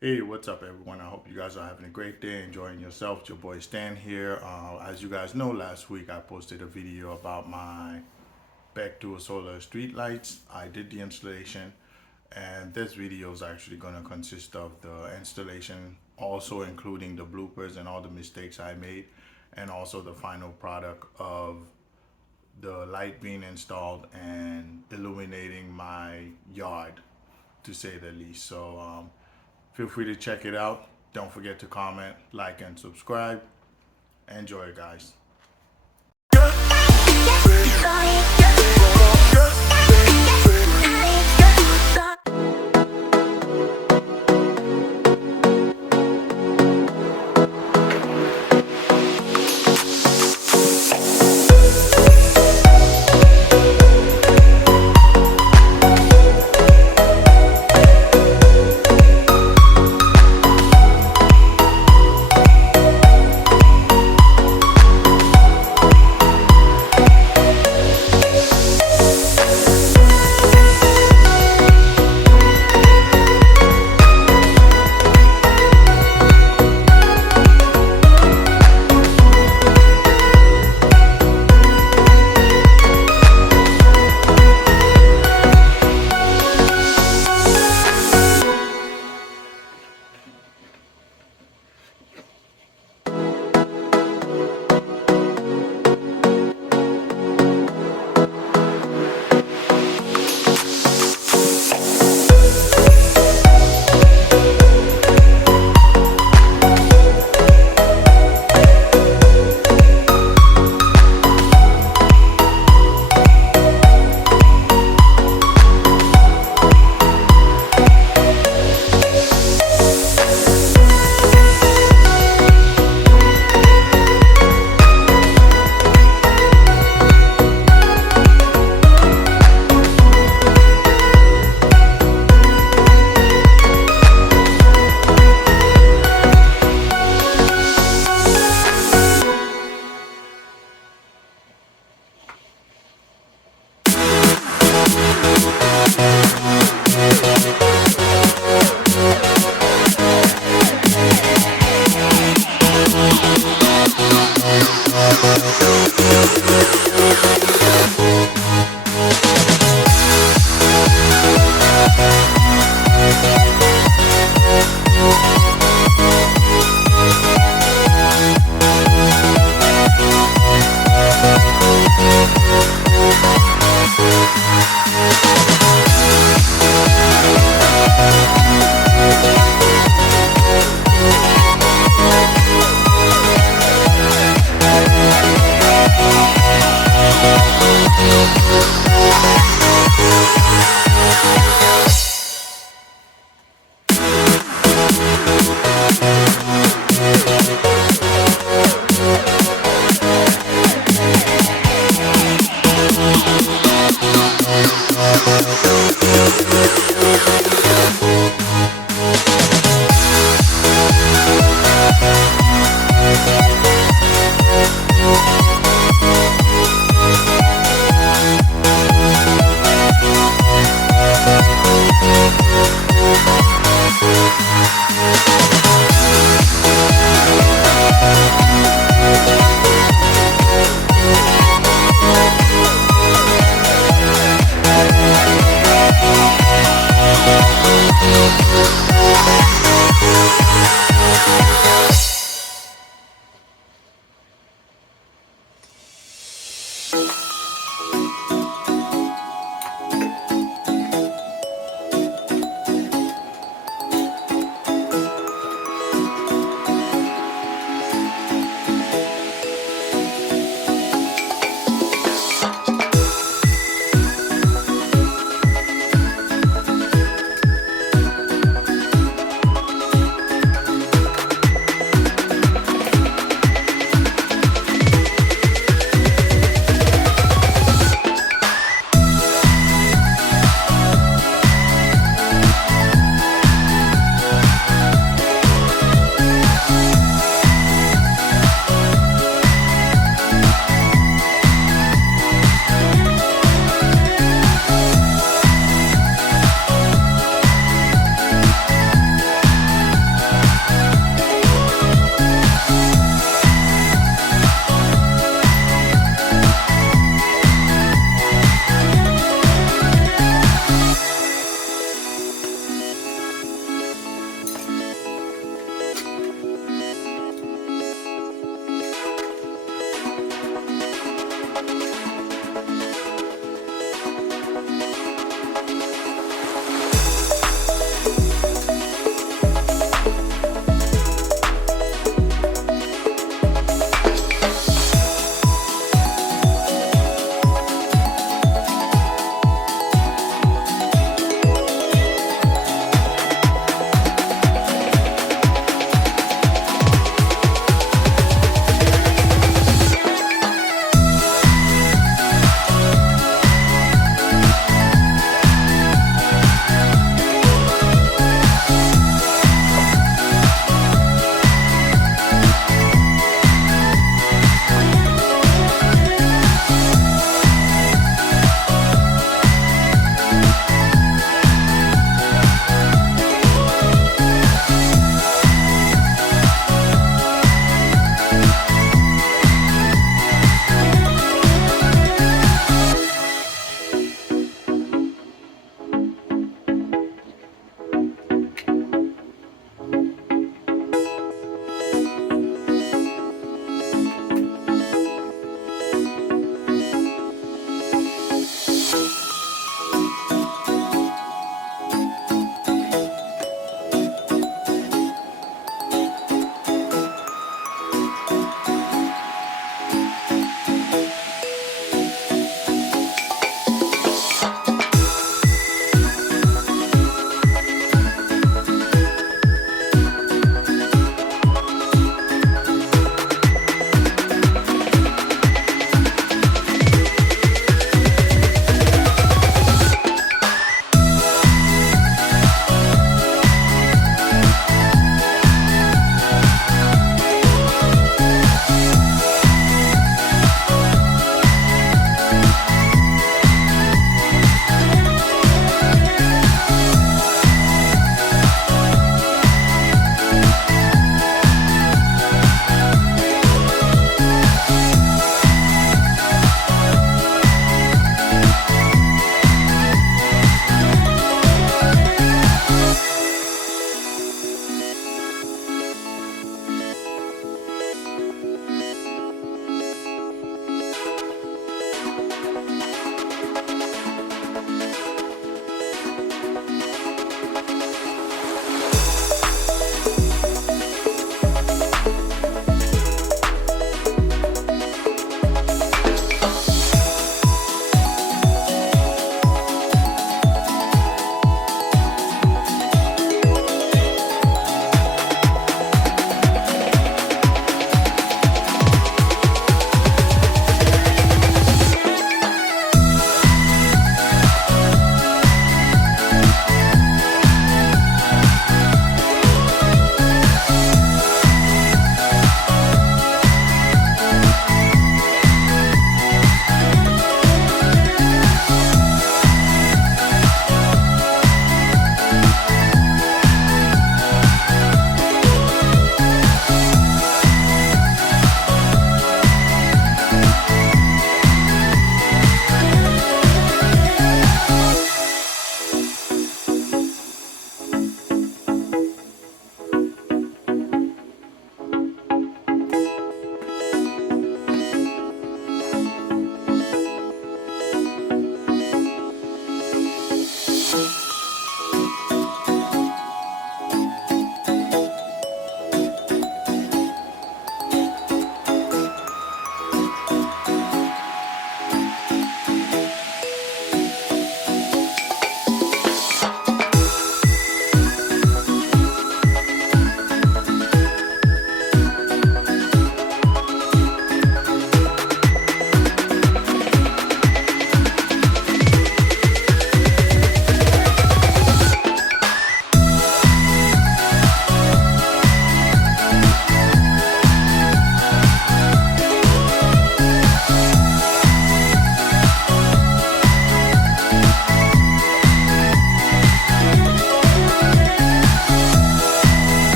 Hey, what's up, everyone? I hope you guys are having a great day, enjoying yourself. It's your boy Stan here. As you guys know, last week I posted a video about my BeckTour solar street lights. I did the installation, and this video is actually going to consist of the installation, also including the bloopers and all the mistakes I made, and also the final product of the light being installed and illuminating my yard, to say the least. So feel free to check it out. Don't forget to comment, like, and subscribe. Enjoy, guys.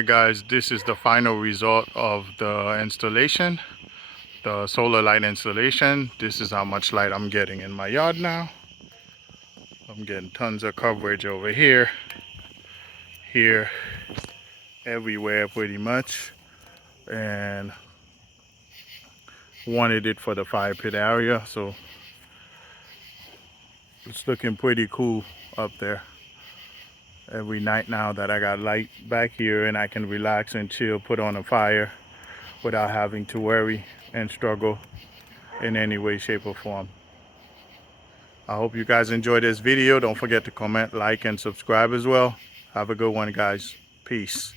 Alright guys, this is the final result of the installation, the solar light installation. This is how much light I'm getting in my yard now. I'm getting tons of coverage over here, everywhere pretty much, and wanted it for the fire pit area, so it's looking pretty cool up there. Every night now that I got light back here and I can relax and chill, put on a fire without having to worry and struggle in any way, shape, or form. I hope you guys enjoyed this video. Don't forget to comment, like, and subscribe as well. Have a good one, guys. Peace.